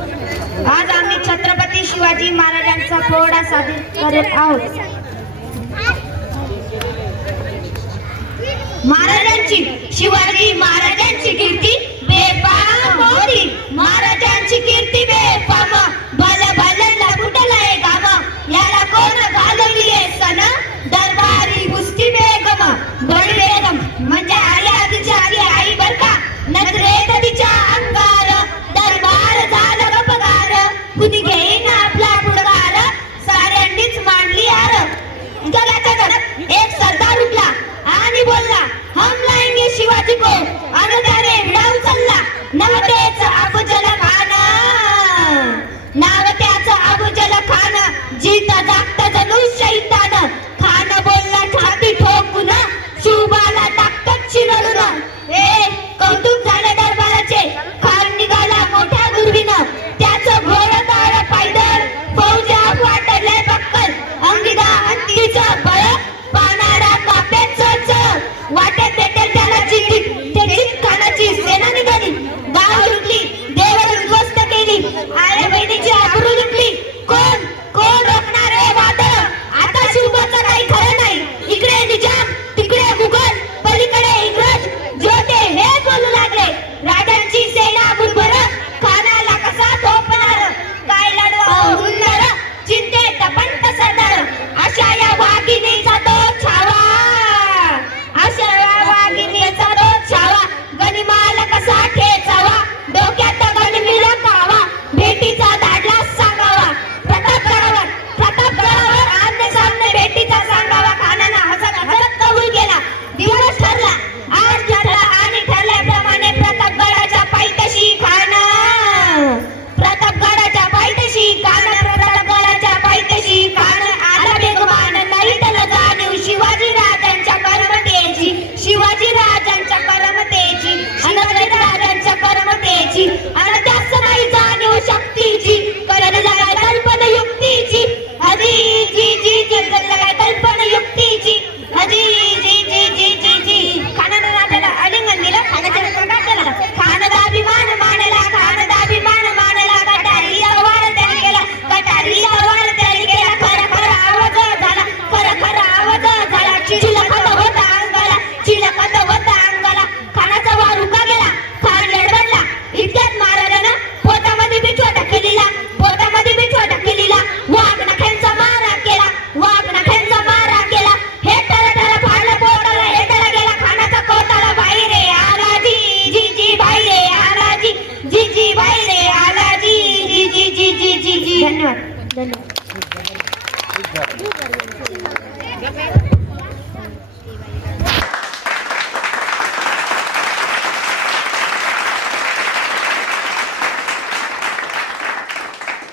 आज आम्ही छत्रपती शिवाजी महाराजांचा पोवाडा सादर करत आहोत। महाराजांची शिवाजी महाराजांची कीर्ती बेफाम होती, महाराजांची कीर्ती बेफाम, भल भलला कुठलाय गाम, याला कोण घालविले सन, दरबारी कुस्ती बेगम, बडी बेगम म्हणजे आल्या तिच्या आली आई बर का, नजरेत तिच्या अंगार, दरबार झालं गपगार, कुणी घेईन आपला पुढगार, साऱ्यांनीच मांडली आर। जगाच्या घरात एक सरदार उठला आणि बोलला, हम लाएंगे शिवाजी को, आणि त्याने विडा उचलला, नवतेच अफजल खान, नाव त्याचं अफजल खान, जीत जागत जणू शैतान, खान बोलला छाती ठोकून, शुभाला टाकत शिरडून, हे कौतुक झाले दरबाराचे, खान निघाला मोठ्या दुर्बीनं, त्याचं घोडदळ पायदळ, फौजा वाटले बक्कल, अंगिदा हत्तीचं बळ, पानारा कापेच वाटेत भेटेल त्याला चिठ्ठी, त्याची खानाची सेना निघाली, गाव लुटली, देवळ उद्ध्वस्त केली, आई बहिणीची आबरू लुटली, कोण कोण रोखणार आहे वादळ, आता शिवबाचं काही खरं नाही, इकडे निजाम तिकडे मुघल, पलीकडे इंग्रज, जो ते हे बोलू लागले, राजांची सेना बुलबुल, खानाला कसा थोपणार, काय लढवा हुनर, चिंतेत पंत सरदार, अशा या वाघिणीचा तो छावा, अशा या वाघिणीचा तो छावा, गनिमाला कसा ठेचावा, डोक्यात गनिमीला कावा, भेटीचा धाडला सांगावा, प्रतापगडावर आमने सामने भेटीचा सांगावा, खानानं हसत हसत कबूल केला, दिवस ठरला, आज ठरला आणि ठरल्याप्रमाणे प्रतापगडाच्या पायथ्याशी खान, प्रतापगडाच्या पायथ्याशी खान, प्रतापगडाच्या पायथ्याशी खान, आला बेगमान नाही त्याला जाणीव शिवाजी राजांच्या करमतेची, शिवाजी राजांच्या करमतेची, शिवाजी राजांच्या करमतेची, आणि त्याच नाही जाणीव शक्तीची, कळलं काय कल्पना युक्तीची, हजी जी जी जी काय कल्पना युक्तीची, हजी जी जी जी जी जी, खानानं राजाला आलिंगन दिलं, खानाच्या काय केला, खानाचा अभिमान मानला, खानाचा अभिमान मानला, कटारी आवाज त्याने केला, कटारी आवाज त्याने केला, खरा खरा आवाज झाला, खरा खरा आवाज झाला, चिलखत होता अंगाला, चिलखत होता अंगाला, खानाचा वार उका गेला, खान लडबडला, इतक्यात महाराजानं पोटामध्ये बिछवा टाकलेला, पोटामध्ये बिछवा टाकलेला, वाघ नख्यांचा मारा केला, वाघ नख्यांचा मारा केला, हे टळटळ फाडलं पोटाला, हे टळ गेला खानाचा कोटाला, बाई रे आला जी जी जी, बाई रे आला जी जी जी, बाई रे आला जी जी जी जी जी जी जी। धन्यवाद धन्यवाद।